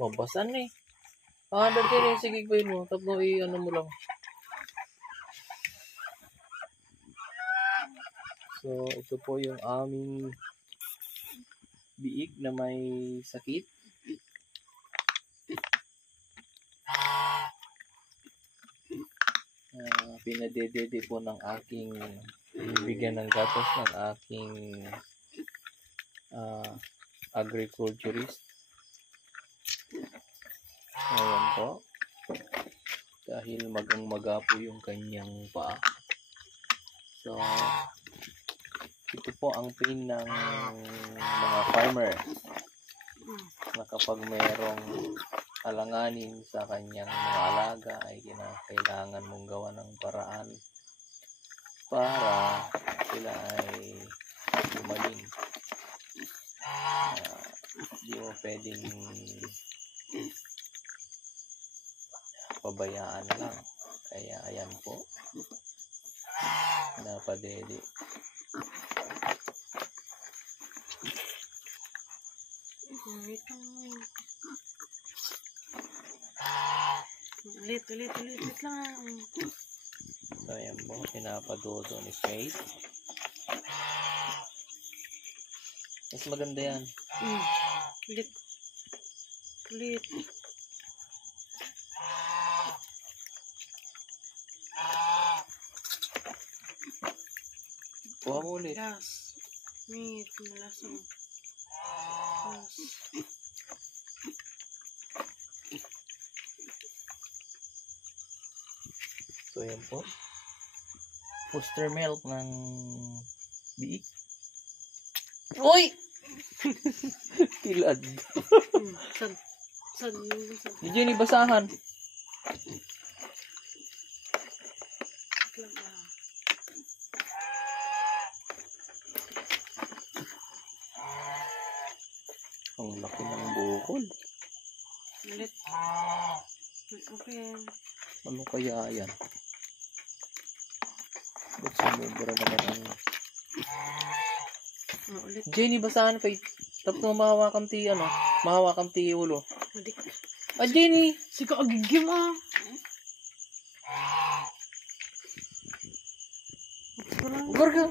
Mabasan eh. Dati rin, sige gawin mo. Tapos ano mo lang. So, ito po yung aming biik na may sakit. Pinadedede po ng aking bigyan ng gatos ng aking agriculturist. Ayan po. Dahil magang-maga po yung kanyang paa. So, ito po ang pain ng mga farmer na kapag mayroong alanganin sa kanyang mga alaga ay kailangan mong gawa ng paraan para sila ay gumaling. Hindi mo pwedeng pabayaan lang. Kaya ayan po, napadede. Ulit lang. So ayan po, pinapadodo ni Faith. Mas maganda yan. Ulit. Kuha mo ulit. Gas. Meat. Malasang. Gas. So ayan po. Booster milk ng biik. Uy! Tilad. Sad. Hindi yun ibasahan. Ang laki ng bukol. Ulit. Okay. Ano kaya yan? Ba't sumubra naman ang... Ulit. Jenny, basahan pa. Tapos mahawakan ti, mahawakan ti ulo. Ulit. Jenny! Sika agigim Ubar ka!